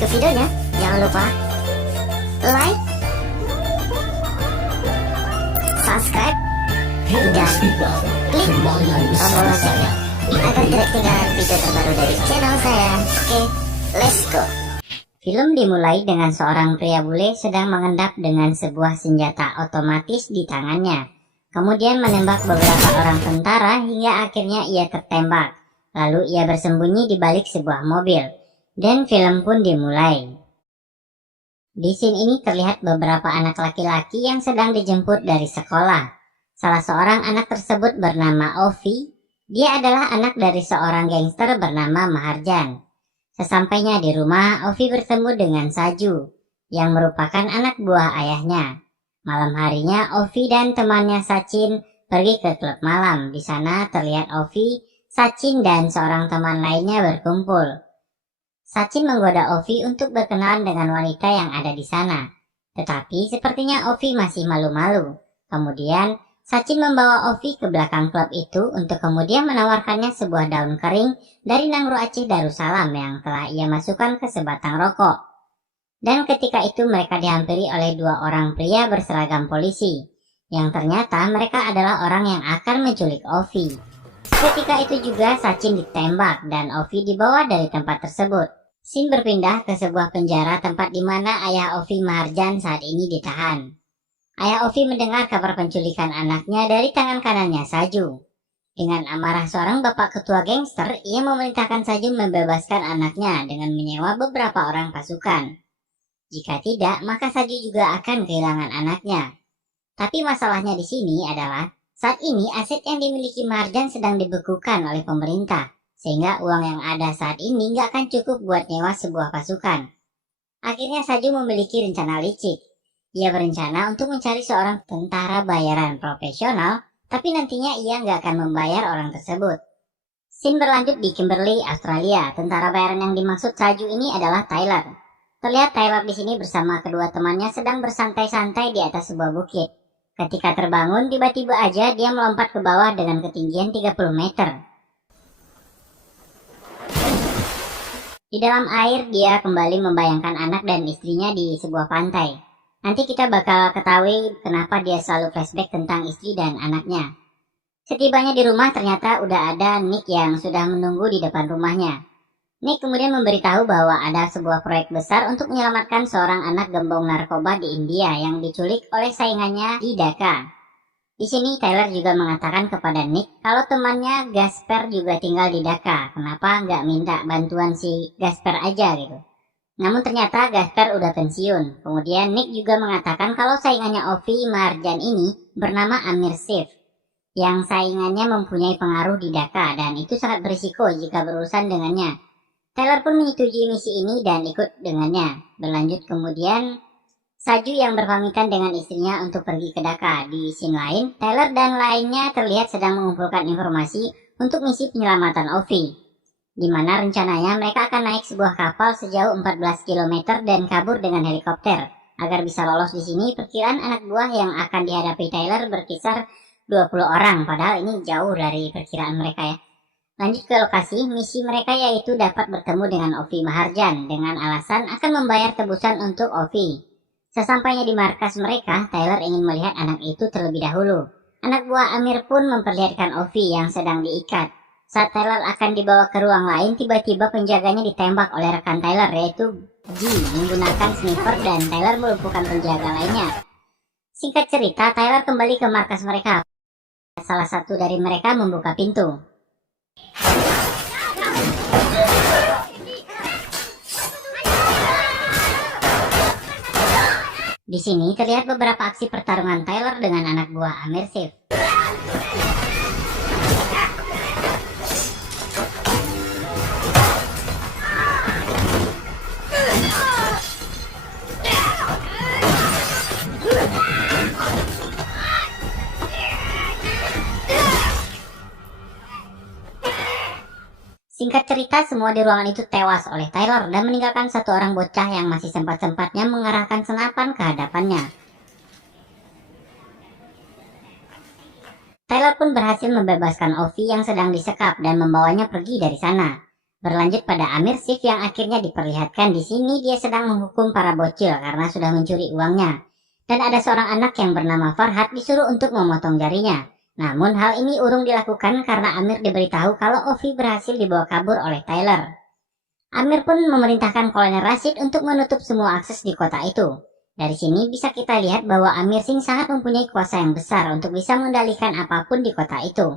ke videonya, jangan lupa like, subscribe, dan klik tombol loncengnya agar tidak ketinggalan video terbaru dari channel saya. Oke, let's go. Film dimulai dengan seorang pria bule sedang mengendap dengan sebuah senjata otomatis di tangannya. Kemudian menembak beberapa orang tentara hingga akhirnya ia tertembak. Lalu ia bersembunyi di balik sebuah mobil. Dan film pun dimulai. Di scene ini terlihat beberapa anak laki-laki yang sedang dijemput dari sekolah. Salah seorang anak tersebut bernama Ovi. Dia adalah anak dari seorang gangster bernama Maharjan. Sesampainya di rumah, Ovi bertemu dengan Saju, yang merupakan anak buah ayahnya. Malam harinya, Ovi dan temannya Sachin pergi ke klub malam. Di sana terlihat Ovi, Sachin, dan seorang teman lainnya berkumpul. Sachin menggoda Ovi untuk berkenalan dengan wanita yang ada di sana. Tetapi sepertinya Ovi masih malu-malu. Kemudian, Sachin membawa Ovi ke belakang klub itu untuk kemudian menawarkannya sebuah daun kering dari Nangro Aceh Darussalam yang telah ia masukkan ke sebatang rokok. Dan ketika itu mereka dihampiri oleh dua orang pria berseragam polisi, yang ternyata mereka adalah orang yang akan menculik Ovi. Ketika itu juga Sachin ditembak dan Ovi dibawa dari tempat tersebut. Scene berpindah ke sebuah penjara tempat di mana ayah Ovi, Maharjan, saat ini ditahan. Ayah Ovi mendengar kabar penculikan anaknya dari tangan kanannya Saju. Dengan amarah seorang bapak ketua gangster, ia memerintahkan Saju membebaskan anaknya dengan menyewa beberapa orang pasukan. Jika tidak, maka Saju juga akan kehilangan anaknya. Tapi masalahnya di sini adalah, saat ini aset yang dimiliki Maharjan sedang dibekukan oleh pemerintah, sehingga uang yang ada saat ini nggak akan cukup buat nyewa sebuah pasukan. Akhirnya Saju memiliki rencana licik. Ia berencana untuk mencari seorang tentara bayaran profesional, tapi nantinya ia nggak akan membayar orang tersebut. Scene berlanjut di Kimberley, Australia. Tentara bayaran yang dimaksud Saju ini adalah Tyler. Terlihat Tyler di sini bersama kedua temannya sedang bersantai-santai di atas sebuah bukit. Ketika terbangun, tiba-tiba aja dia melompat ke bawah dengan ketinggian 30 meter. Di dalam air, dia kembali membayangkan anak dan istrinya di sebuah pantai. Nanti kita bakal ketahui kenapa dia selalu flashback tentang istri dan anaknya. Setibanya di rumah ternyata udah ada Nick yang sudah menunggu di depan rumahnya. Nick kemudian memberitahu bahwa ada sebuah proyek besar untuk menyelamatkan seorang anak gembong narkoba di India yang diculik oleh saingannya di Dhaka. Di sini Tyler juga mengatakan kepada Nick kalau temannya Gasper juga tinggal di Dhaka. Kenapa nggak minta bantuan si Gasper aja gitu. Namun ternyata Gasper udah pensiun. Kemudian Nick juga mengatakan kalau saingannya Ovi, Maharjan ini bernama Amir Sif, yang saingannya mempunyai pengaruh di Dhaka dan itu sangat berisiko jika berurusan dengannya. Tyler pun menyetujui misi ini dan ikut dengannya. Berlanjut kemudian Saju yang berpamitan dengan istrinya untuk pergi ke Dhaka. Di scene lain, Tyler dan lainnya terlihat sedang mengumpulkan informasi untuk misi penyelamatan Ovi, di mana rencananya mereka akan naik sebuah kapal sejauh 14 km dan kabur dengan helikopter. Agar bisa lolos di sini, perkiraan anak buah yang akan dihadapi Tyler berkisar 20 orang, padahal ini jauh dari perkiraan mereka ya. Lanjut ke lokasi, misi mereka yaitu dapat bertemu dengan Ovi Maharjan dengan alasan akan membayar tebusan untuk Ovi. Sesampainya di markas mereka, Tyler ingin melihat anak itu terlebih dahulu. Anak buah Amir pun memperlihatkan Ovi yang sedang diikat. Saat Tyler akan dibawa ke ruang lain, tiba-tiba penjaganya ditembak oleh rekan Tyler, yaitu G, menggunakan sniper dan Tyler melumpuhkan penjaga lainnya. Singkat cerita, Tyler kembali ke markas mereka. Salah satu dari mereka membuka pintu. Di sini terlihat beberapa aksi pertarungan Tyler dengan anak buah Amir Sif. Singkat cerita, semua di ruangan itu tewas oleh Tyler dan meninggalkan satu orang bocah yang masih sempat-sempatnya mengarahkan senapan ke hadapannya. Tyler pun berhasil membebaskan Ovi yang sedang disekap dan membawanya pergi dari sana. Berlanjut pada Amir Sif yang akhirnya diperlihatkan di sini dia sedang menghukum para bocil karena sudah mencuri uangnya. Dan ada seorang anak yang bernama Farhad disuruh untuk memotong jarinya. Namun hal ini urung dilakukan karena Amir diberitahu kalau Ovi berhasil dibawa kabur oleh Tyler. Amir pun memerintahkan Kolonel Rashid untuk menutup semua akses di kota itu. Dari sini bisa kita lihat bahwa Amir Singh sangat mempunyai kuasa yang besar untuk bisa mengendalikan apapun di kota itu.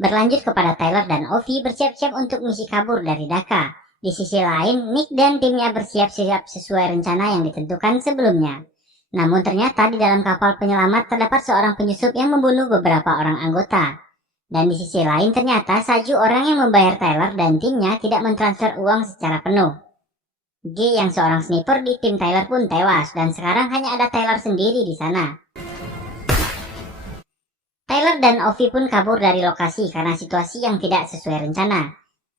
Berlanjut kepada Tyler dan Ovi bersiap-siap untuk misi kabur dari Dhaka. Di sisi lain, Nick dan timnya bersiap-siap sesuai rencana yang ditentukan sebelumnya. Namun ternyata di dalam kapal penyelamat terdapat seorang penyusup yang membunuh beberapa orang anggota. Dan di sisi lain ternyata Saju orang yang membayar Tyler dan timnya tidak mentransfer uang secara penuh. G yang seorang sniper di tim Tyler pun tewas dan sekarang hanya ada Tyler sendiri di sana. Tyler dan Ovi pun kabur dari lokasi karena situasi yang tidak sesuai rencana.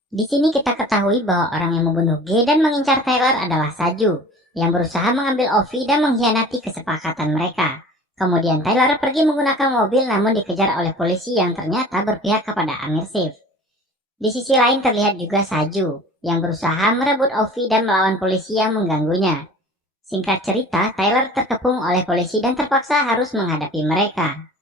Di sini kita ketahui bahwa orang yang membunuh G dan mengincar Tyler adalah Saju, yang berusaha mengambil Ovi dan mengkhianati kesepakatan mereka. Kemudian Tyler pergi menggunakan mobil namun dikejar oleh polisi yang ternyata berpihak kepada Amir Sif. Di sisi lain terlihat juga Saju, yang berusaha merebut Ovi dan melawan polisi yang mengganggunya. Singkat cerita, Tyler terkepung oleh polisi dan terpaksa harus menghadapi mereka.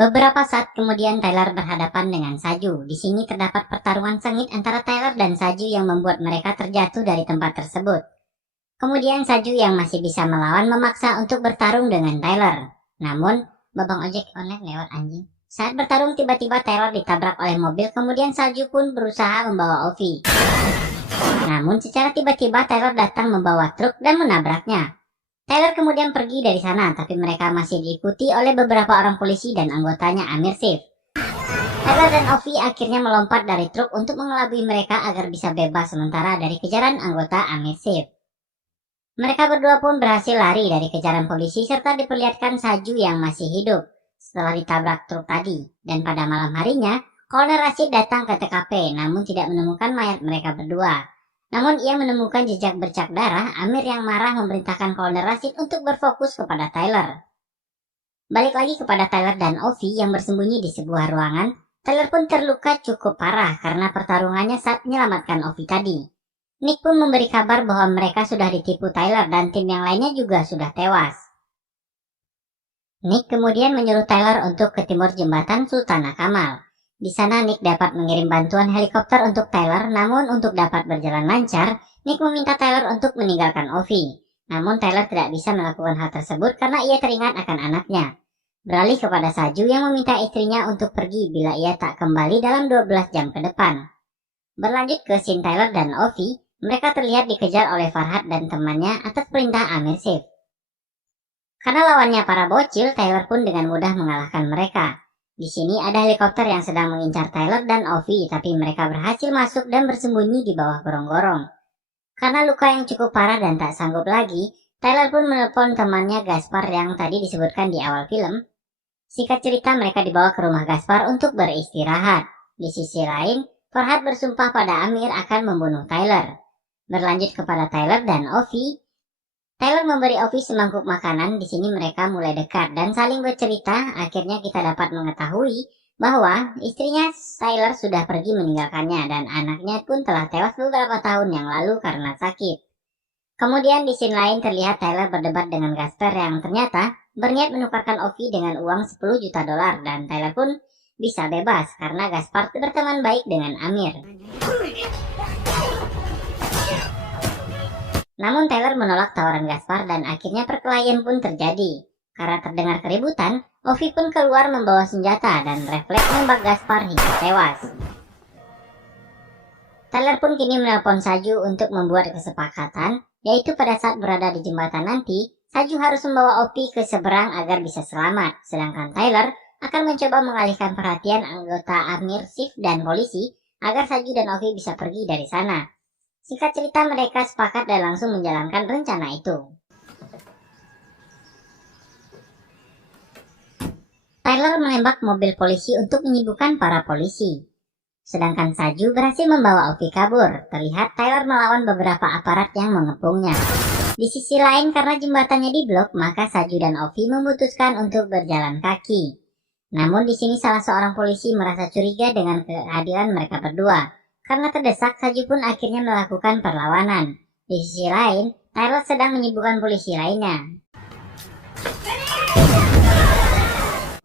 Beberapa saat kemudian Tyler berhadapan dengan Saju. Di sini terdapat pertarungan sengit antara Tyler dan Saju yang membuat mereka terjatuh dari tempat tersebut. Kemudian Saju yang masih bisa melawan memaksa untuk bertarung dengan Tyler. Namun, babang ojek online lewat anjing. Saat bertarung tiba-tiba Tyler ditabrak oleh mobil, kemudian Saju pun berusaha membawa Ovi. Namun secara tiba-tiba Tyler datang membawa truk dan menabraknya. Tyler kemudian pergi dari sana, tapi mereka masih diikuti oleh beberapa orang polisi dan anggotanya Amir Sif. Tyler dan Ovi akhirnya melompat dari truk untuk mengelabui mereka agar bisa bebas sementara dari kejaran anggota Amir Sif. Mereka berdua pun berhasil lari dari kejaran polisi serta diperlihatkan Saju yang masih hidup setelah ditabrak truk tadi. Dan pada malam harinya, Kolonel Rashid datang ke TKP namun tidak menemukan mayat mereka berdua. Namun ia menemukan jejak bercak darah. Amir yang marah memerintahkan Kolonel Rashid untuk berfokus kepada Tyler. Balik lagi kepada Tyler dan Ovi yang bersembunyi di sebuah ruangan. Tyler pun terluka cukup parah karena pertarungannya saat menyelamatkan Ovi tadi. Nick pun memberi kabar bahwa mereka sudah ditipu Tyler dan tim yang lainnya juga sudah tewas. Nick kemudian menyuruh Tyler untuk ke timur jembatan Sultana Kamal. Di sana Nick dapat mengirim bantuan helikopter untuk Tyler, namun untuk dapat berjalan lancar, Nick meminta Tyler untuk meninggalkan Ovi. Namun Tyler tidak bisa melakukan hal tersebut karena ia teringat akan anaknya. Beralih kepada Saju yang meminta istrinya untuk pergi bila ia tak kembali dalam 12 jam ke depan. Berlanjut ke scene Tyler dan Ovi, mereka terlihat dikejar oleh Farhad dan temannya atas perintah Amir Sif. Karena lawannya para bocil, Tyler pun dengan mudah mengalahkan mereka. Di sini ada helikopter yang sedang mengincar Tyler dan Ovi, tapi mereka berhasil masuk dan bersembunyi di bawah gorong-gorong. Karena luka yang cukup parah dan tak sanggup lagi, Tyler pun menelpon temannya Gaspar yang tadi disebutkan di awal film. Singkat cerita mereka dibawa ke rumah Gaspar untuk beristirahat. Di sisi lain, Farhad bersumpah pada Amir akan membunuh Tyler. Berlanjut kepada Tyler dan Ovi. Tyler memberi Ovi semangkuk makanan. Di sini mereka mulai dekat dan saling bercerita. Akhirnya kita dapat mengetahui bahwa istrinya Tyler sudah pergi meninggalkannya dan anaknya pun telah tewas beberapa tahun yang lalu karena sakit. Kemudian di scene lain terlihat Tyler berdebat dengan Gaspar yang ternyata berniat menukarkan Ovi dengan uang 10 juta dolar dan Tyler pun bisa bebas karena Gaspar berteman baik dengan Amir. Namun Tyler menolak tawaran Gaspar dan akhirnya perkelahian pun terjadi. Karena terdengar keributan, Ovi pun keluar membawa senjata dan refleks menembak Gaspar hingga tewas. Tyler pun kini menelpon Saju untuk membuat kesepakatan, yaitu pada saat berada di jembatan nanti, Saju harus membawa Ovi ke seberang agar bisa selamat, sedangkan Tyler akan mencoba mengalihkan perhatian anggota Amir Sif dan polisi agar Saju dan Ovi bisa pergi dari sana. Singkat cerita mereka sepakat dan langsung menjalankan rencana itu. Tyler menembak mobil polisi untuk menyibukkan para polisi. Sedangkan Saju berhasil membawa Ovi kabur. Terlihat Tyler melawan beberapa aparat yang mengepungnya. Di sisi lain, karena jembatannya diblok, maka Saju dan Ovi memutuskan untuk berjalan kaki. Namun di sini salah seorang polisi merasa curiga dengan kehadiran mereka berdua. Karena terdesak, Saju pun akhirnya melakukan perlawanan. Di sisi lain, Tyler sedang menyibukkan polisi lainnya.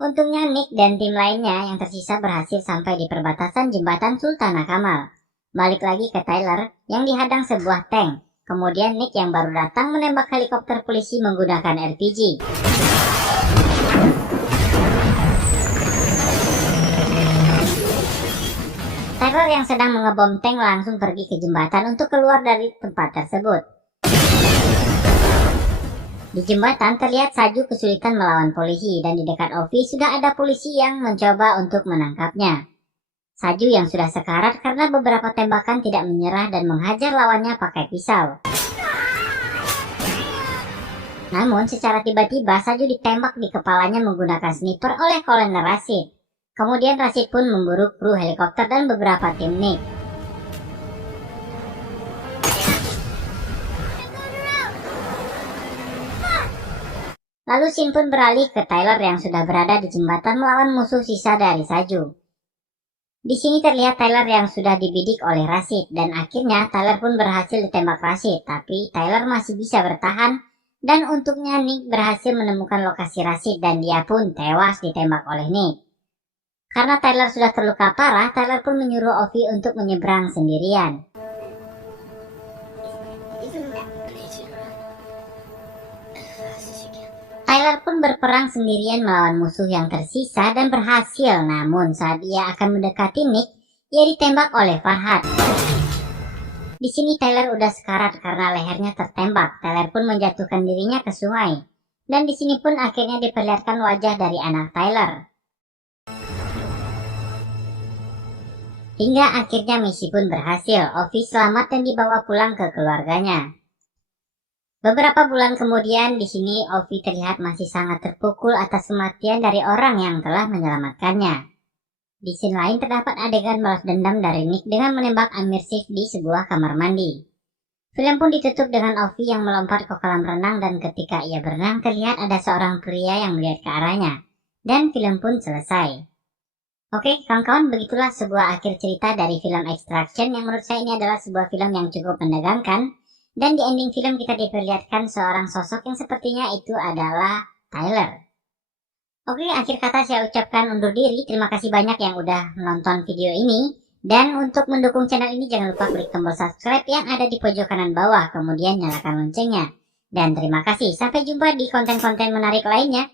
Untungnya Nick dan tim lainnya yang tersisa berhasil sampai di perbatasan jembatan Sultana Kamal. Balik lagi ke Tyler yang dihadang sebuah tank. Kemudian Nick yang baru datang menembak helikopter polisi menggunakan RPG. Tyler yang sedang mengebom tank langsung pergi ke jembatan untuk keluar dari tempat tersebut. Di jembatan terlihat Saju kesulitan melawan polisi dan di dekat Ovi sudah ada polisi yang mencoba untuk menangkapnya. Saju yang sudah sekarat karena beberapa tembakan tidak menyerah dan menghajar lawannya pakai pisau. Namun secara tiba-tiba Saju ditembak di kepalanya menggunakan sniper oleh Kolonel Rashid. Kemudian Rashid pun memburu kru helikopter dan beberapa tim Nick. Lalu Shin pun beralih ke Tyler yang sudah berada di jembatan melawan musuh sisa dari Saju. Di sini terlihat Tyler yang sudah dibidik oleh Rashid dan akhirnya Tyler pun berhasil ditembak Rashid, tapi Tyler masih bisa bertahan dan untungnya Nick berhasil menemukan lokasi Rashid dan dia pun tewas ditembak oleh Nick. Karena Tyler sudah terluka parah, Tyler pun menyuruh Ovi untuk menyeberang sendirian. Tyler pun berperang sendirian melawan musuh yang tersisa dan berhasil, namun saat ia akan mendekati Nick, ia ditembak oleh Farhad. Di sini Tyler udah sekarat karena lehernya tertembak. Tyler pun menjatuhkan dirinya ke sungai. Dan di sini pun akhirnya diperlihatkan wajah dari anak Tyler. Hingga akhirnya misi pun berhasil. Ovi selamat dan dibawa pulang ke keluarganya. Beberapa bulan kemudian di sini Ovi terlihat masih sangat terpukul atas kematian dari orang yang telah menyelamatkannya. Di scene lain terdapat adegan balas dendam dari Nick dengan menembak Amir Sif di sebuah kamar mandi. Film pun ditutup dengan Ovi yang melompat ke kolam renang dan ketika ia berenang terlihat ada seorang pria yang melihat ke arahnya. Dan film pun selesai. Oke, kawan-kawan, begitulah sebuah akhir cerita dari film Extraction yang menurut saya ini adalah sebuah film yang cukup menegangkan. Dan di ending film kita diperlihatkan seorang sosok yang sepertinya itu adalah Tyler. Oke, akhir kata saya ucapkan undur diri. Terima kasih banyak yang udah menonton video ini. Dan untuk mendukung channel ini jangan lupa klik tombol subscribe yang ada di pojok kanan bawah. Kemudian nyalakan loncengnya. Dan terima kasih. Sampai jumpa di konten-konten menarik lainnya.